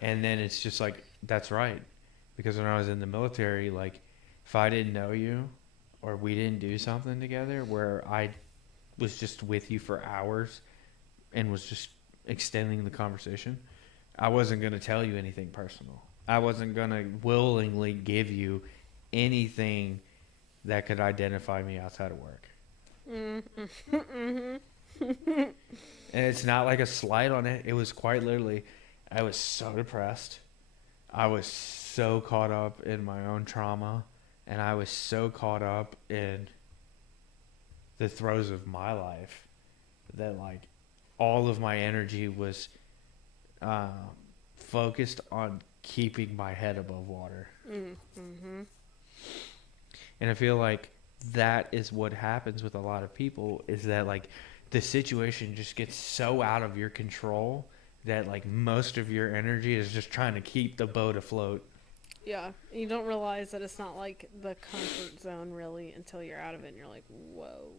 And then it's just like, that's right. Because when I was in the military, like, if I didn't know you or we didn't do something together where I was just with you for hours and was just extending the conversation, I wasn't going to tell you anything personal. I wasn't going to willingly give you anything that could identify me outside of work. And it's not like a slight on it. It was quite literally, I was so depressed. I was so caught up in my own trauma. And I was so caught up in the throes of my life that, like, all of my energy was focused on keeping my head above water. Mm-hmm. And I feel like that is what happens with a lot of people, is that like the situation just gets so out of your control that like most of your energy is just trying to keep the boat afloat. Yeah, you don't realize that it's not like the comfort zone really until you're out of it and you're like, whoa.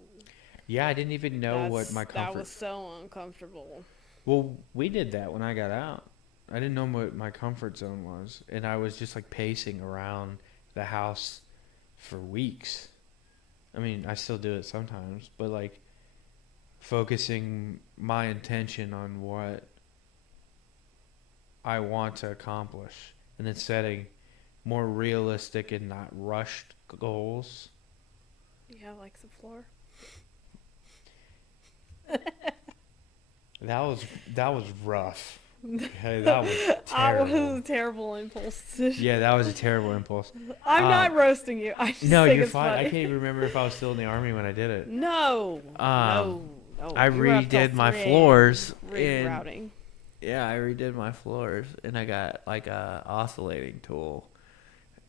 Yeah, I didn't even know what my That comfort. was so uncomfortable. Well, we did that when I got out. I didn't know what my comfort zone was, and I was just like pacing around the house for weeks. I mean, I still do it sometimes, but like focusing my intention on what I want to accomplish and then setting more realistic and not rushed goals. Yeah, like the floor. That was rough. Okay, that was That was terrible. a terrible impulse decision. Yeah, that was a terrible impulse. I'm not roasting you. I just No, think you're it's fine. I funny. can't even remember if I was still in the army when I did it. No, Um, no. I You were up till redid my 3 a.m. floors and rerouting. yeah, I redid my floors and I got like a oscillating tool.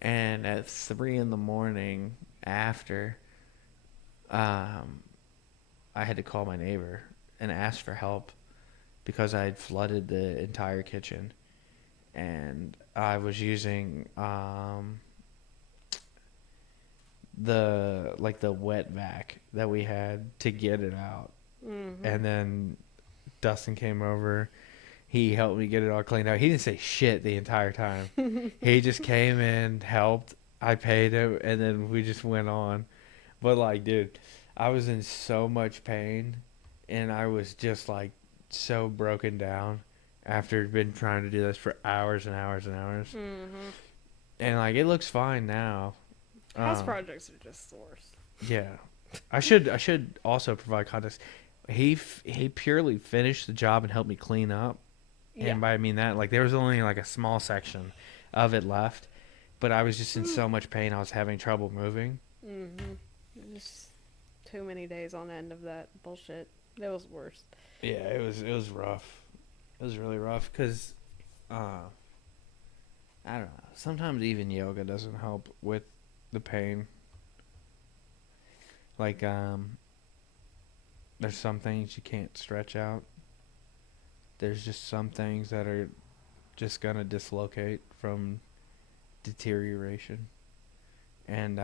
And at 3 in the morning after, um, I had to call my neighbor and ask for help because I had flooded the entire kitchen, and I was using the wet vac that we had to get it out. Mm-hmm. And then Dustin came over. He helped me get it all cleaned out. He didn't say shit the entire time. He just came in, helped. I paid him, and then we just went on. But like, dude, I was in so much pain, and I was just like so broken down after been trying to do this for hours and hours and hours. Mm-hmm. And like, it looks fine now. House projects are just the worst. Yeah, I should also provide context. He purely finished the job and helped me clean up. Yeah. And by I mean that, like, there was only like a small section of it left, but I was just in so much pain. I was having trouble moving. Mm-hmm. Just too many days on end of that bullshit. It was worse. Yeah, it was rough. It was really rough because, I don't know. Sometimes even yoga doesn't help with the pain. Like, there's some things you can't stretch out. There's just some things that are just gonna dislocate from deterioration, and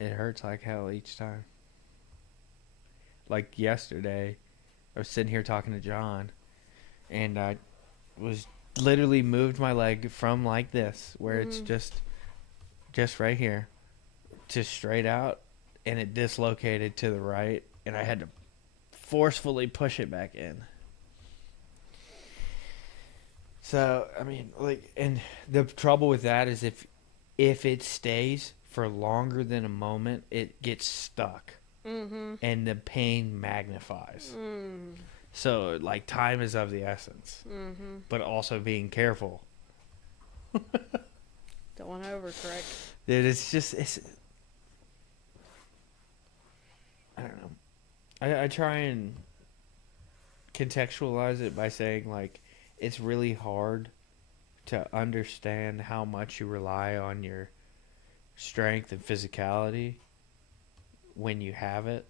it hurts like hell each time. Like yesterday, I was sitting here talking to John, and I was literally moved my leg from like this, where it's just right here, to straight out, and it dislocated to the right, and I had to forcefully push it back in. So, I mean, like, and the trouble with that is if it stays for longer than a moment, it gets stuck, and the pain magnifies. So, like, time is of the essence, but also being careful. Don't want to overcorrect. Dude, it's I don't know. I try and contextualize it by saying, like, it's really hard to understand how much you rely on your strength and physicality when you have it.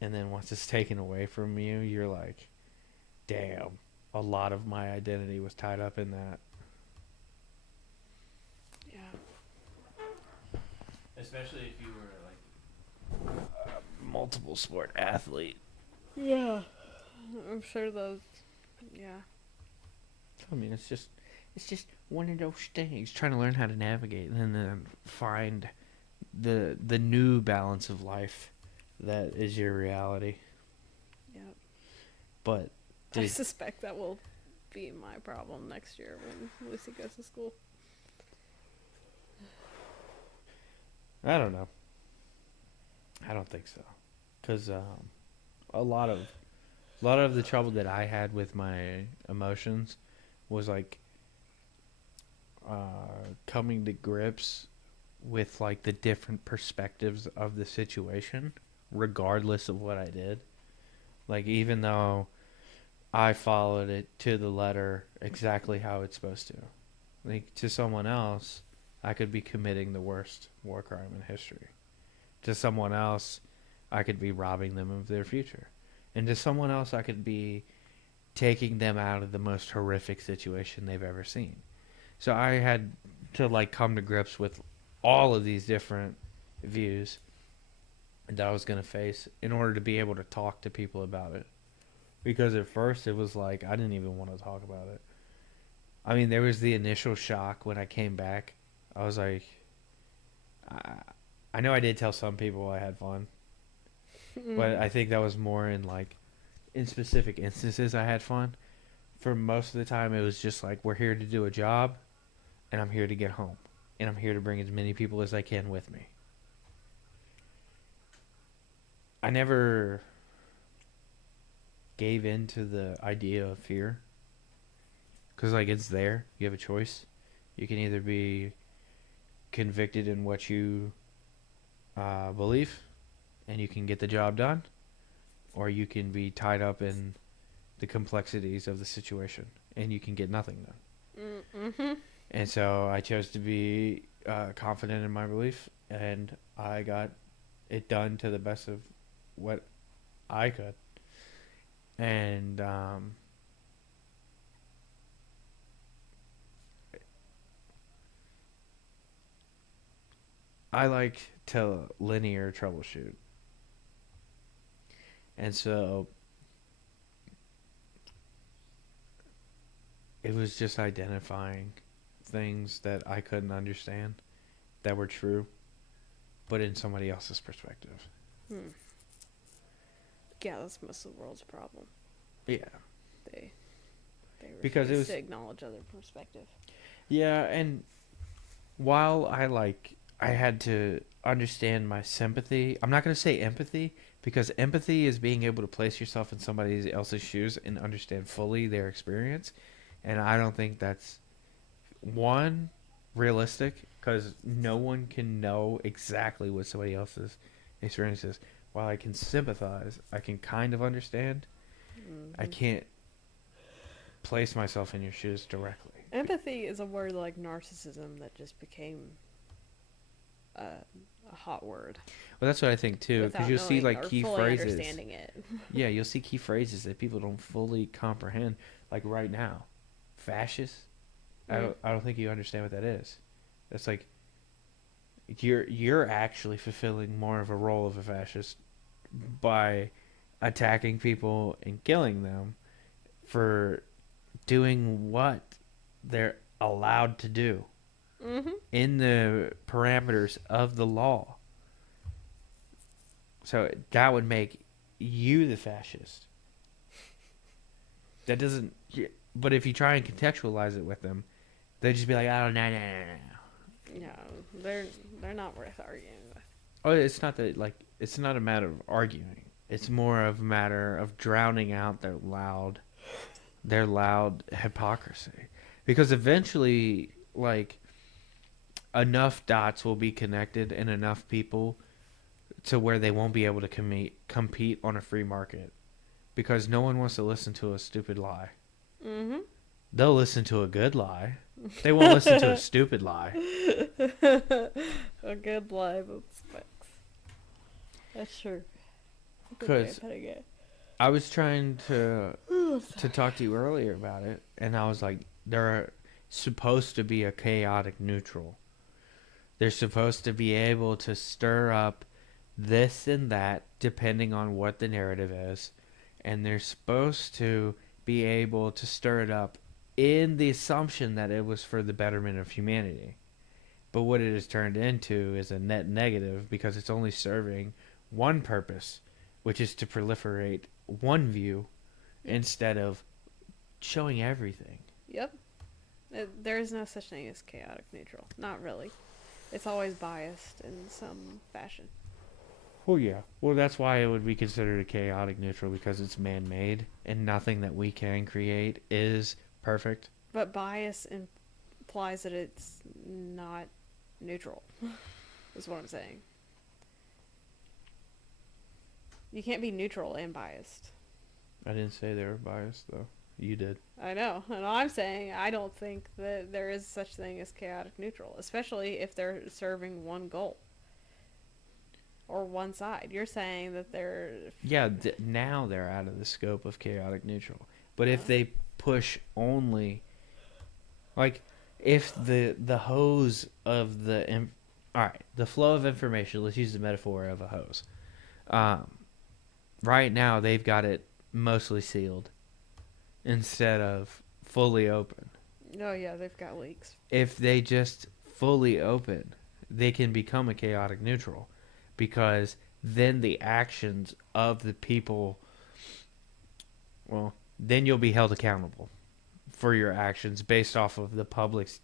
And then once it's taken away from you, you're like, damn, a lot of my identity was tied up in that. Yeah. Especially if you were like a multiple sport athlete. Yeah. I'm sure those. Yeah. I mean, it's just one of those things. Trying to learn how to navigate and then find the new balance of life that is your reality. Yeah. But I dude, suspect that will be my problem next year when Lucy goes to school. I don't know. I don't think so, because a lot of the trouble that I had with my emotions was like coming to grips with like the different perspectives of the situation, regardless of what I did. Like, even though I followed it to the letter exactly how it's supposed to. Like, to someone else, I could be committing the worst war crime in history. To someone else, I could be robbing them of their future. And to someone else, I could be taking them out of the most horrific situation they've ever seen. So I had to like come to grips with all of these different views that I was going to face in order to be able to talk to people about it. Because at first it was like I didn't even want to talk about it. I mean, there was the initial shock when I came back. I was like, I, I know I did tell some people I had fun, but I think that was more in like in specific instances I had fun. For most of the time, it was just like we're here to do a job, and I'm here to get home, and I'm here to bring as many people as I can with me. I never gave in to the idea of fear because like it's there. You have a choice. You can either be convicted in what you believe, and you can get the job done, or you can be tied up in the complexities of the situation, and you can get nothing done. Mm-hmm. And so I chose to be confident in my belief, and I got it done to the best of what I could. And I like to linear troubleshoot. And so it was just identifying things that I couldn't understand that were true, but in somebody else's perspective. Hmm. Yeah, that's most of the world's problem. Yeah. They Because it refuse was, to acknowledge other perspective. yeah, and while I had to understand my sympathy, I'm not going to say empathy because empathy is being able to place yourself in somebody else's shoes and understand fully their experience. And I don't think that's one realistic because no one can know exactly what somebody else's experience is. While I can sympathize, I can kind of understand. I Mm-hmm. can't place myself in your shoes directly. Empathy is a word like narcissism that just became a, a hot word Well, that's what I think too, because without you'll see knowing like or key fully phrases. understanding it. Yeah, you'll see key phrases that people don't fully comprehend. Like right now, fascist. Mm. I don't think you understand what that is. It's like you're actually fulfilling more of a role of a fascist by attacking people and killing them for doing what they're allowed to do Mm-hmm. in the parameters of the law. So that would make you the fascist. That doesn't. But if you try and contextualize it with them, they just be like, "Oh no, no, no, no." No, they're not worth arguing with. Oh, it's not that like it's not a matter of arguing. It's more of a matter of drowning out their loud hypocrisy, because eventually, like enough dots will be connected and enough people to where they won't be able to compete on a free market because no one wants to listen to a stupid lie. Mm-hmm. They'll listen to a good lie. They won't listen to a stupid lie. A good lie that sticks. That's true. Good way Because of putting it. I was trying to talk to you earlier about it, and I was like, they're supposed to be a chaotic neutral. They're supposed to be able to stir up this and that depending on what the narrative is, and they're supposed to be able to stir it up in the assumption that it was for the betterment of humanity. But what it has turned into is a net negative because it's only serving one purpose, which is to proliferate one view instead of showing everything. Yep. There is no such thing as chaotic neutral. Not really. It's always biased in some fashion. Well, yeah. Well, that's why it would be considered a chaotic neutral because it's man made and nothing that we can create is perfect. But bias implies that it's not neutral, is what I'm saying. You can't be neutral and biased. I didn't say they were biased though. You did. I know, and I'm saying I don't think that there is such thing as chaotic neutral, especially if they're serving one goal or one side. You're saying that they're Yeah, now they're out of the scope of chaotic neutral. But if uh, they push only, like, if the hose of all right, the flow of information. Let's use the metaphor of a hose. Um, right now they've got it mostly sealed instead of fully open. oh yeah, they've got leaks. If they just fully open, they can become a chaotic neutral because then the actions of the people, well, then you'll be held accountable for your actions based off of the public's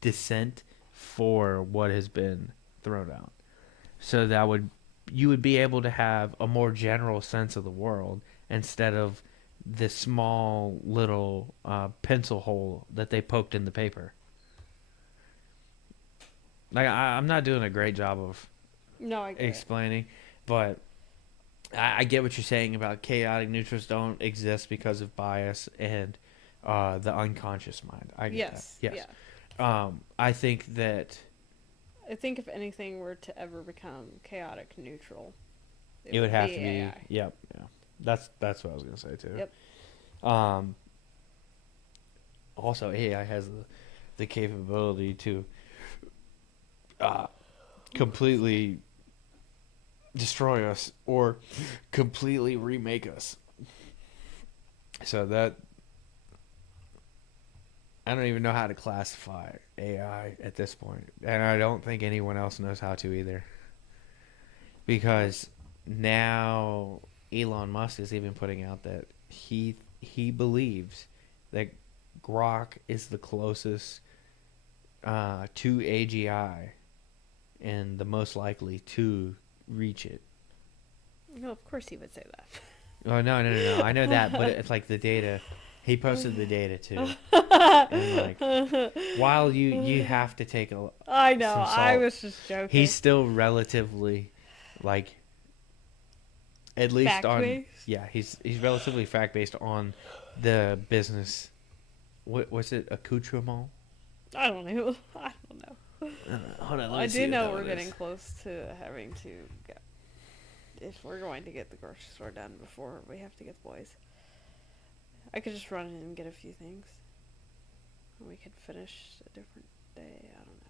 dissent for what has been thrown out. So that would you would be able to have a more general sense of the world instead of this small little pencil hole that they poked in the paper. Like I'm not doing a great job of No, I get it. explaining, but I get what you're saying about chaotic neutrals don't exist because of bias and the unconscious mind. I get that. Yes, Yes. yeah. I think that I think if anything were to ever become chaotic neutral, it would have to be. AI. Yep. Yeah. That's what I was gonna say too. Yep. Um. Also, AI has the capability to uh, completely destroy us or completely remake us. So that I don't even know how to classify AI at this point, and I don't think anyone else knows how to either. Because now Elon Musk is even putting out that he believes that Grok is the closest to AGI and the most likely to reach it. No, of course he would say that. Oh no! I know that, but it's like the data. He posted the data too, and like while you have to take I know. some I salt, was just joking. he's still relatively like at least Fact on based? yeah he's relatively fact based on the business. What's it, accoutrement? I don't know. I don't know. Hold on, let I me see do what know that we're one getting is. close to having to go. If we're going to get the grocery store done before we have to get the boys, I could just run in and get a few things. We could finish a different day. I don't know.